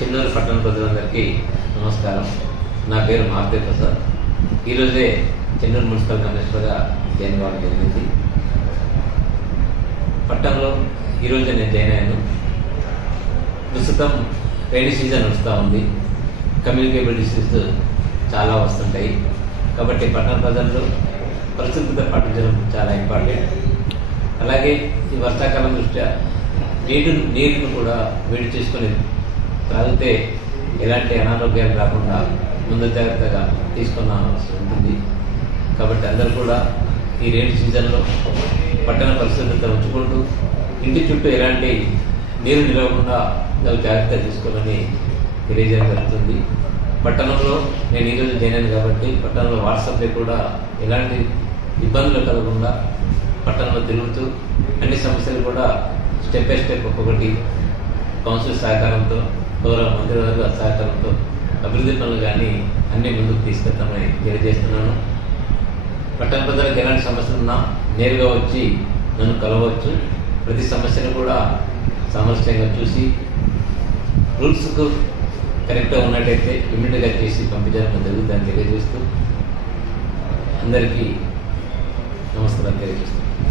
చెన్నూరు పట్టణ ప్రజలందరికీ నమస్కారం. నా పేరు మారుతి ప్రసాద్. ఈరోజే చెన్నూరు మున్సిపల్ కమిషనర్గా జాయిన్ కావడం జరిగింది. పట్టణంలో ఈరోజే నేను జాయిన్ అయ్యాను. ప్రస్తుతం రైనీ సీజన్ వస్తూ ఉంది. కమ్యూనికేబుల్ డిసీజ్ చాలా వస్తుంటాయి. కాబట్టి పట్టణ ప్రజల్లో పరిశుభ్రత పాటించడం చాలా ఇంపార్టెంట్. అలాగే ఈ వర్షాకాలం దృష్ట్యా నీరును కూడా వేడి చేసుకొని తాగితే ఎలాంటి అనారోగ్యాలు రాకుండా ముందు జాగ్రత్తగా తీసుకున్న అవసరం ఉంటుంది. కాబట్టి అందరూ కూడా ఈ రైనీ సీజన్లో పట్టణ పరిశుభ్రత ఉంచుకుంటూ ఇంటి చుట్టూ ఎలాంటి నీరు నిలవకుండా జాగ్రత్త తీసుకోవాలని తెలియజేయడం జరుగుతుంది. పట్టణంలో నేను ఈరోజు జాయిన్ అయ్యాను కాబట్టి పట్టణంలో వాట్సాప్లో కూడా ఎలాంటి ఇబ్బందులు కలగకుండా పట్టణంలో తిరుగుతూ అన్ని సమస్యలు కూడా స్టెప్ బై స్టెప్ ఒక్కొక్కటి కౌన్సిల్ సహకారంతో గౌరవ మంత్రివర్గ సహకారంతో అభివృద్ధి పనులు కానీ అన్నీ ముందుకు తీసుకెళ్తామని తెలియజేస్తున్నాను. పట్టణ ప్రజలకు ఎలాంటి సమస్యలు ఉన్నా నేరుగా వచ్చి నన్ను కలవచ్చు. ప్రతి సమస్యను కూడా సామరస్యంగా చూసి రూల్స్కు కరెక్ట్గా ఉన్నట్టయితే ఇమ్మీడియట్గా చేసి పంపించడం జరుగుతుందని తెలియజేస్తూ అందరికీ నమస్కారం తెలియజేస్తున్నాను.